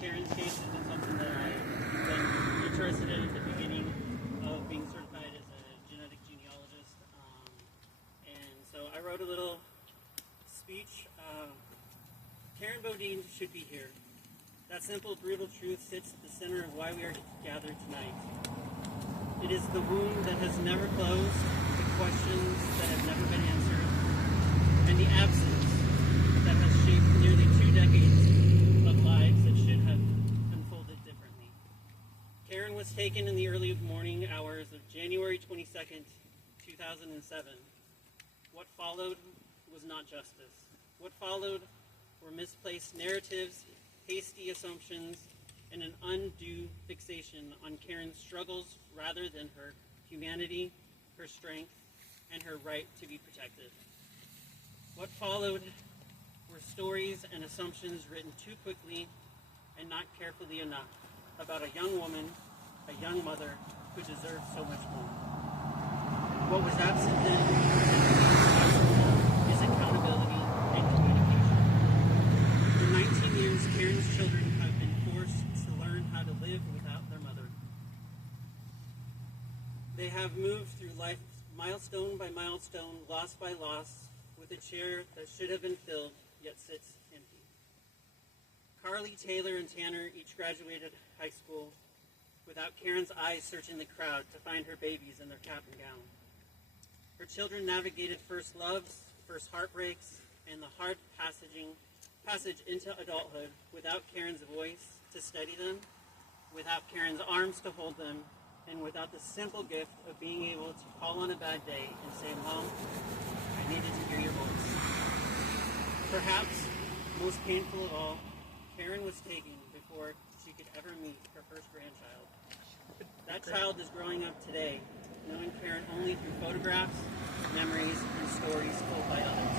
Karen's case has been something that I've been interested in at the beginning of being certified as a genetic genealogist. And so I wrote a little speech. Karen Bodine should be here. That simple, brutal truth sits at the center of why we are gathered tonight. It is the wound that has never closed, the questions that have never been answered, and the absence that has shaped nearly 2 decades of lives that should have unfolded differently. Karen was taken in the early morning hours of January 22nd, 2007. What followed was not justice. What followed were misplaced narratives, hasty assumptions, and an undue fixation on Karen's struggles rather than her humanity, her strength, and her right to be protected. What followed were stories and assumptions written too quickly and not carefully enough about a young woman, a young mother who deserved so much more. What was absent then is accountability and communication. For 19 years, Karen's children have been forced to learn how to live without their mother. They have moved through life milestone by milestone, loss by loss, with a chair that should have been filled, yet sits empty. Carly, Taylor, and Tanner each graduated high school without Karen's eyes searching the crowd to find her babies in their cap and gown. Her children navigated first loves, first heartbreaks, and the hard passage into adulthood without Karen's voice to steady them, without Karen's arms to hold them, and without the simple gift of being able to call on a bad day and say, "Mom, I needed to hear your voice." Perhaps most painful of all, Karen was taken before she could ever meet her first grandchild. That child is growing up today, knowing Karen only through photographs, memories, and stories told by others.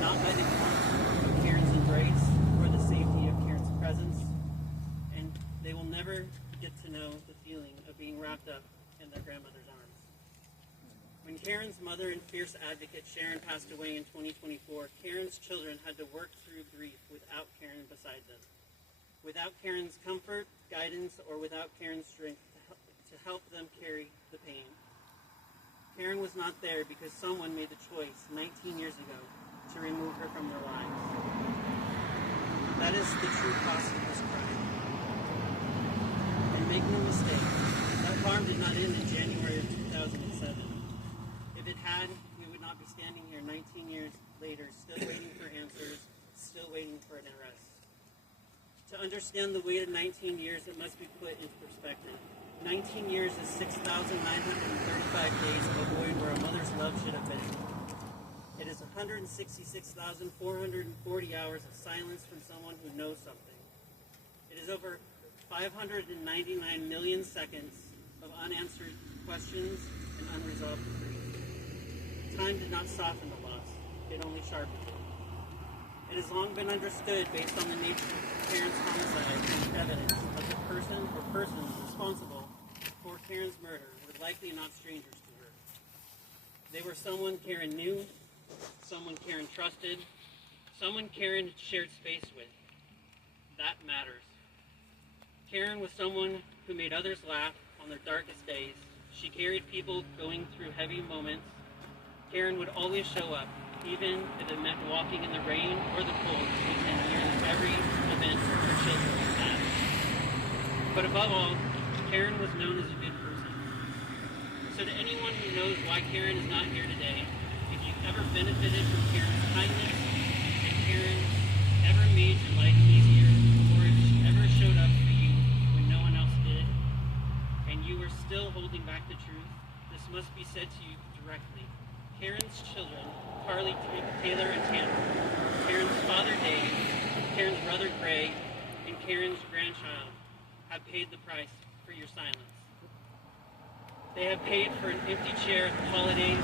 Not by the warmth of Karen's embrace or the safety of Karen's presence, and they will never get to know the feeling of being wrapped up in their grandmother's arms. When Karen's mother and fierce advocate Sharon passed away in 2024, Karen's children had to work through grief without Karen beside them. Without Karen's comfort, guidance, or without Karen's strength to help them carry the pain. Karen was not there because someone made the choice 19 years ago to remove her from their lives. That is the true cost of this crime. And make no mistake, that harm did not end in January of 2007. If it had, we would not be standing here 19 years later, still waiting for answers, still waiting for an arrest. To understand the weight of 19 years, it must be put into perspective. 19 years is 6,935 days of a void where a mother's love should have been. It is 166,440 hours of silence from someone who knows something. It is over 599 million seconds of unanswered questions and unresolved grief. Time did not soften the loss, it only sharpened it. It has long been understood, based on the nature of Karen's homicide and evidence, that the person or persons responsible for Karen's murder were likely not strangers to her. They were someone Karen knew, someone Karen trusted, someone Karen shared space with. That matters. Karen was someone who made others laugh on their darkest days. She carried people going through heavy moments. Karen would always show up, even if it meant walking in the rain or the cold to attend nearly every event her children had. But above all, Karen was known as a good person. So to anyone who knows why Karen is not here today, if you've ever benefited from Karen's kindness, if Karen ever made your life easier, or if she ever showed up for you when no one else did, and you were still holding back the truth, this must be said to you directly. Karen's children, Carly, Taylor, and Tanner, Karen's father, Dave, Karen's brother, Gray, and Karen's grandchild have paid the price for your silence. They have paid for an empty chair at the holidays.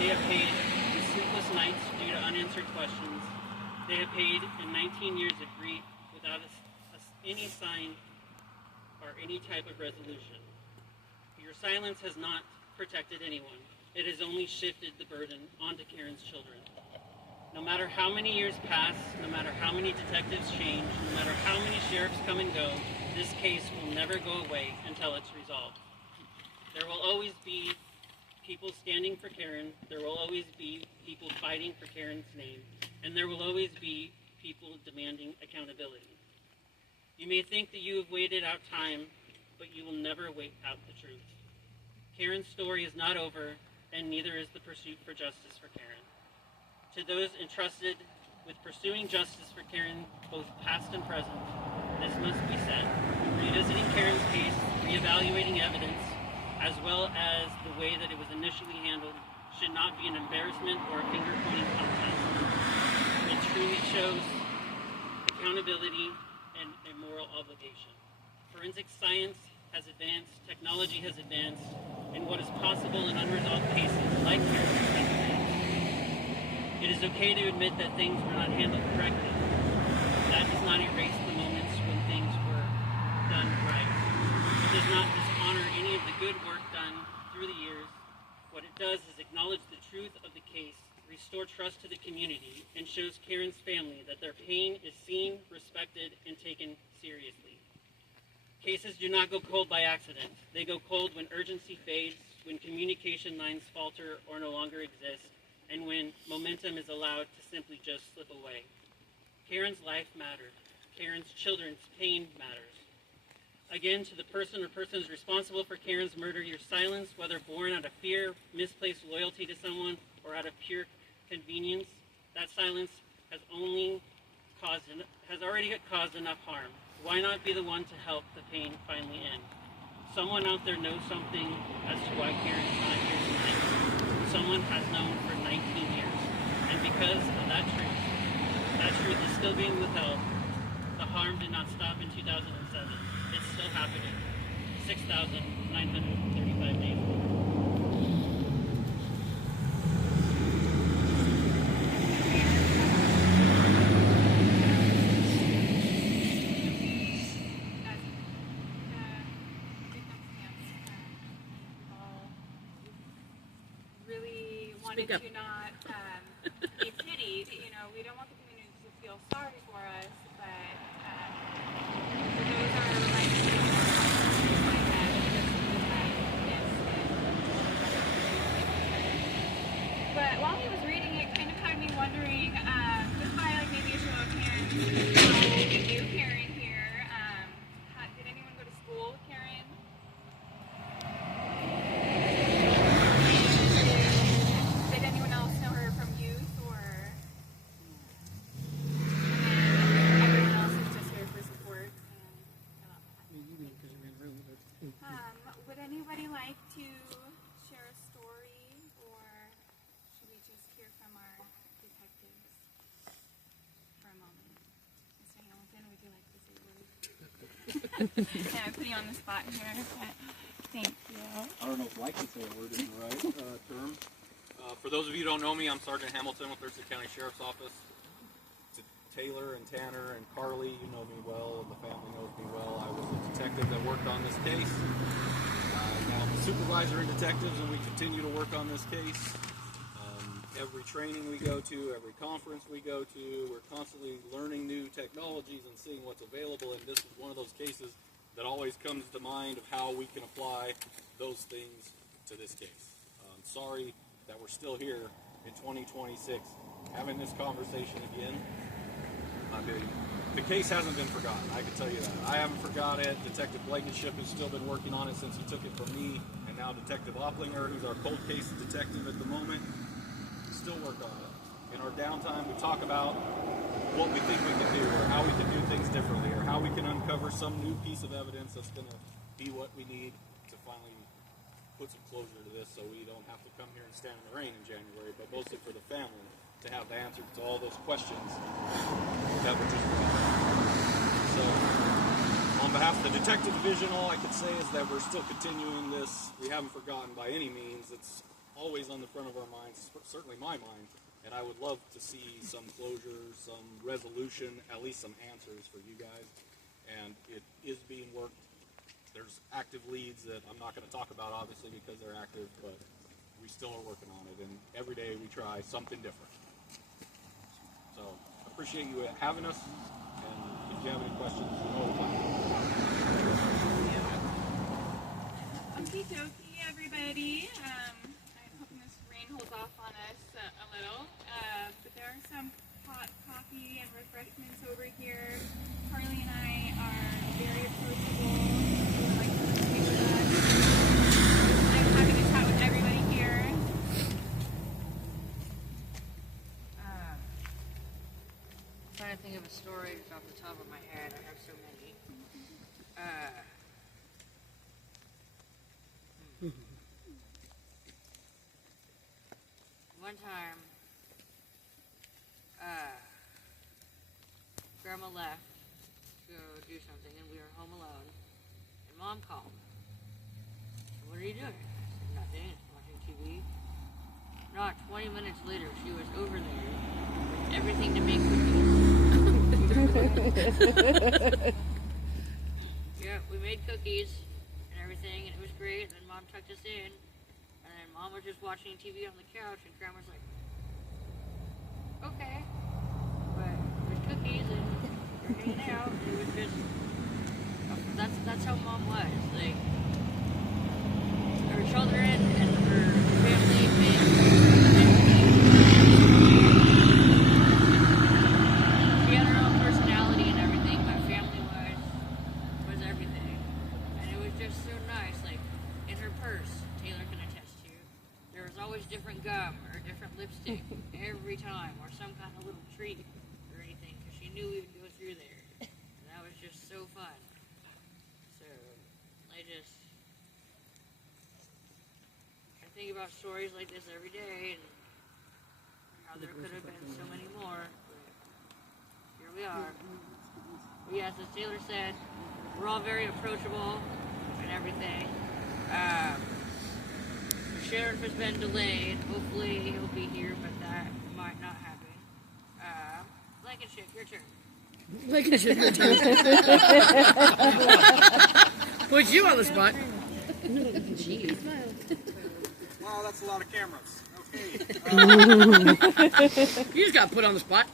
They have paid in sleepless nights due to unanswered questions. They have paid in 19 years of grief without any sign or any type of resolution. Your silence has not protected anyone. It has only shifted the burden onto Karen's children. No matter how many years pass, no matter how many detectives change, no matter how many sheriffs come and go, this case will never go away until it's resolved. There will always be people standing for Karen, there will always be people fighting for Karen's name, and there will always be people demanding accountability. You may think that you have waited out time, but you will never wait out the truth. Karen's story is not over, and neither is the pursuit for justice for Karen. To those entrusted with pursuing justice for Karen, both past and present, this must be said. Revisiting Karen's case, reevaluating evidence, as well as the way that it was initially handled, should not be an embarrassment or a finger-pointing contest. It truly shows accountability and a moral obligation. Forensic science has advanced, technology has advanced, and what is possible in unresolved cases like Karen's has advanced. It is okay to admit that things were not handled correctly. That does not erase the moments when things were done right. It does not dishonor any of the good work done through the years. What it does is acknowledge the truth of the case, restore trust to the community, and shows Karen's family that their pain is seen, respected, and taken seriously. Cases do not go cold by accident. They go cold when urgency fades, when communication lines falter or no longer exist, and when momentum is allowed to simply just slip away. Karen's life mattered. Karen's children's pain matters. Again, to the person or persons responsible for Karen's murder, your silence, whether born out of fear, misplaced loyalty to someone, or out of pure convenience, that silence has already caused enough harm. Why not be the one to help the pain finally end? Someone out there knows something as to why Karen's not here tonight. Someone has known for 19 years. And because of that truth is still being withheld. The harm did not stop in 2007. It's still happening. 6,935 days later. Wanted to not be pitied, we don't want the community to feel sorry for us, but those are like my head, but while he was reading it, kind of had me wondering, just by like maybe a show of hands, how you knew Karen here. Did anyone go to school with Karen? Would anybody like to share a story, or should we just hear from our detectives for a moment? Mr. Hamilton, would you like to say a word? Yeah, I'm putting you on the spot here, but thank you. I don't know if like to say a word is the right term. For those of you who don't know me, I'm Sergeant Hamilton with Thurston County Sheriff's Office. To Taylor and Tanner and Carly, you know me well, and the family knows me well. I was a detective that worked on this case. Now I'm a supervisor in detectives, and we continue to work on this case. Every training we go to, every conference we go to, we're constantly learning new technologies and seeing what's available, and this is one of those cases that always comes to mind of how we can apply those things to this case. I'm sorry that we're still here in 2026 having this conversation again. The case hasn't been forgotten, I can tell you that. I haven't forgot it. Detective Blankenship has still been working on it since he took it from me, and now Detective Opplinger, who's our cold case detective at the moment, still work on it. In our downtime, we talk about what we think we can do, or how we can do things differently, or how we can uncover some new piece of evidence that's going to be what we need to finally put some closure to this, so we don't have to come here and stand in the rain in January, but mostly for the family to have the answer to all those questions that were just provided. So, on behalf of the Detective Division, all I can say is that we're still continuing this. We haven't forgotten by any means. It's always on the front of our minds, certainly my mind, and I would love to see some closure, some resolution, at least some answers for you guys, and it is being worked. There's active leads that I'm not going to talk about, obviously, because they're active, but we still are working on it, and every day we try something different. So, appreciate you having us, and If you have any questions, you know what to Okie dokie, everybody. I'm hoping this rain holds off on us a little. But there are some hot coffee and refreshments over here. Carly and I are very approachable. We would like to come with us. I'm happy to chat with everybody here. Trying to think of a story just off the top of my head. I have so many. One time, Grandma left to go do something, and we were home alone. And Mom called. So what are you doing? I said, nothing. Watching TV. Not 20 minutes later, she was over there with everything to make cookies. Yeah, we made cookies and everything, and it was great. And then Mom tucked us in, and then Mom was just watching TV on the couch, and Grandma's like, okay, but there's cookies, and we're hanging out. And it was just, that's how Mom was. Like, her children and her family made she had her own personality and everything, but family was everything. And it was just so nice. Like, in her purse, Taylor can attest to, there was always different gum or different lipstick every time, or some kind of little treat or anything, because she knew we would go through there. And that was just so fun. So, I think about stories like this every day, and how there could have been so many more, but here we are. But yes, as Taylor said, we're all very approachable and everything. The sheriff has been delayed. Hopefully he'll be here, but that might not happen. Blankenship, your turn. Blankenship, your turn. Put you on the spot. Jeez. Wow, that's a lot of cameras. Okay. You just got put on the spot.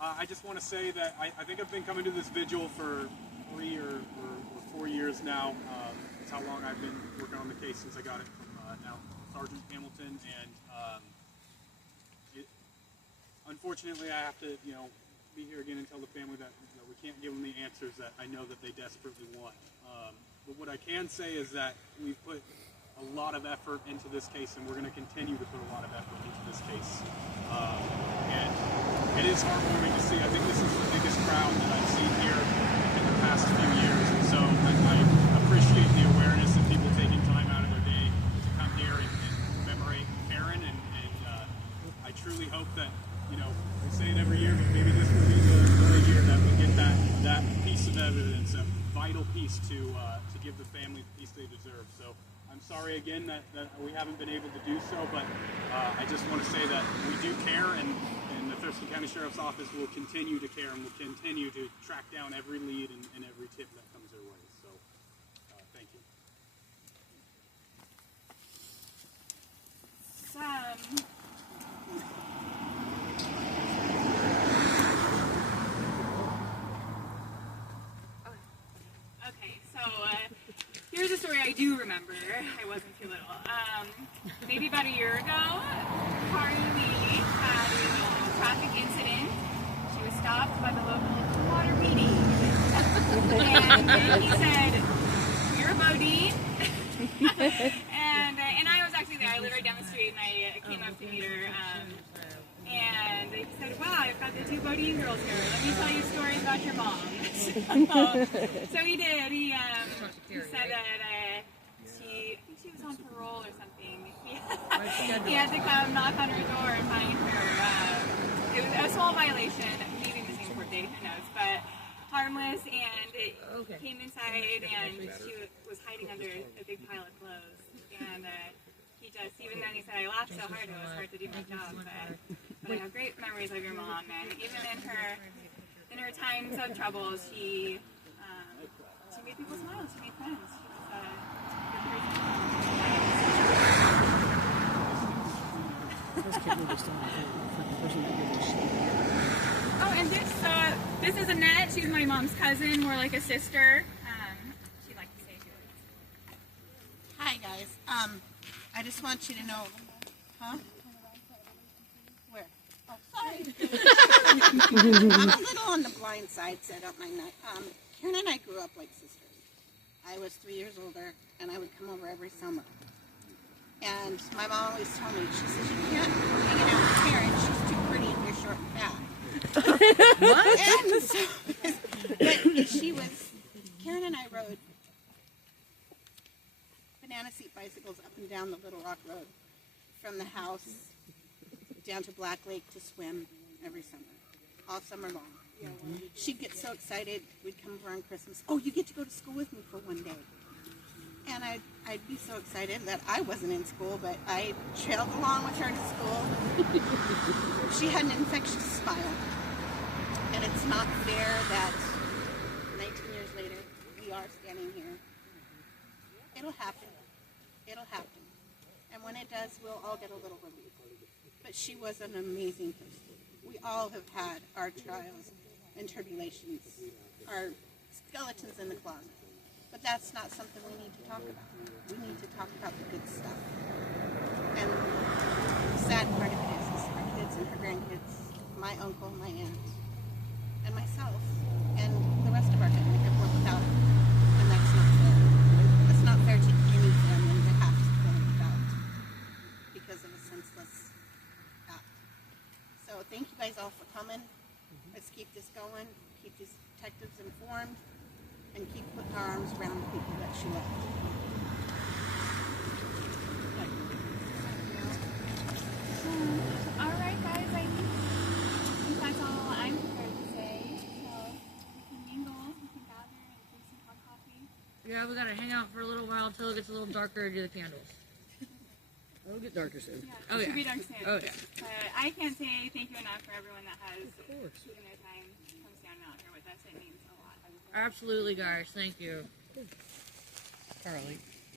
I just want to say that I think I've been coming to this vigil for 3 or 4 years now. It's how long I've been working on the case since I got it from now Sergeant Hamilton. And unfortunately, I have to, be here again and tell the family that we can't give them the answers that I know that they desperately want. But what I can say is that we've put a lot of effort into this case, and we're going to continue to put a lot of effort into this case. And it is heartwarming to see. I think this is the biggest crowd that I've seen here in the past few years, and so I appreciate the awareness of people taking time out of their day to come here and commemorate Karen, and I truly hope that, we say it every year, but maybe this will be the year that we get that piece of evidence, a vital piece to give the family the peace they deserve. So I'm sorry again that we haven't been able to do so, but I just want to say that we do care, and the Thurston County Sheriff's Office will continue to care, and will continue to track down every lead and every tip that comes their way. So thank you. Okay, so here's a story I do remember. I wasn't too little. Maybe about a year ago, Carly had a little traffic incident. She was stopped by the local water meeting. And he said, "You're a Bodine." and I was actually there. I lived right down the street, and I came up to meet her. And he said, "Wow, I've got the two Bodine girls here. Let me tell you stories about your mom." So he did. He said that I think she was on parole or something. He had to come knock on her door and find her. It was a small violation, maybe missing court date, who knows, but harmless. And it came inside, and she was hiding under a big pile of clothes. And he just, even then, he said, "I laughed so hard it was hard to do my job." But I have great memories of your mom, and even in her times of trouble, she made people smile. She made friends. She was Oh, and this is Annette. She's my mom's cousin. More like a sister. She'd like to say a few words. Hi guys. I just want you to know, huh? Where? Oh, sorry. I'm a little on the blind side, so I don't mind that. Karen and I grew up like sisters. I was 3 years older, and I would come over every summer. And my mom always told me, she says, you can't go hanging out with Karen. She's too pretty and you're short and fat. What? And so, but she was, Karen and I rode banana seat bicycles up and down the Little Rock Road from the house down to Black Lake to swim every summer, all summer long. She'd get so excited, we'd come over on Christmas. Oh, you get to go to school with me for one day. And I'd be so excited that I wasn't in school, but I trailed along with her to school. She had an infectious smile. And it's not fair that 19 years later, we are standing here. It'll happen. It'll happen. And when it does, we'll all get a little relief. But she was an amazing person. We all have had our trials and tribulations, our skeletons in the closet. But that's not something we need to talk about. We need to talk about the good stuff. And the sad part of it is her kids and her grandkids, my uncle, my aunt, and myself, and the rest of our family have worked without her. And that's not fair. That's not fair to any family that has to go without because of a senseless act. So thank you guys all for coming. Let's keep this going, keep these detectives informed, and keep putting our arms around the people that she loved. All right, guys. I think that's all I'm prepared to say. So we can mingle, we can gather, and drink some hot coffee. Yeah, we gotta hang out for a little while until it gets a little darker to do the candles. It'll get darker soon. Yeah, Oh, it yeah. should be dark soon. Oh, yeah. But I can't say thank you enough for everyone that has course. taken their time to come stand out here with us. It means a lot. Absolutely, guys. Thank you. Carly.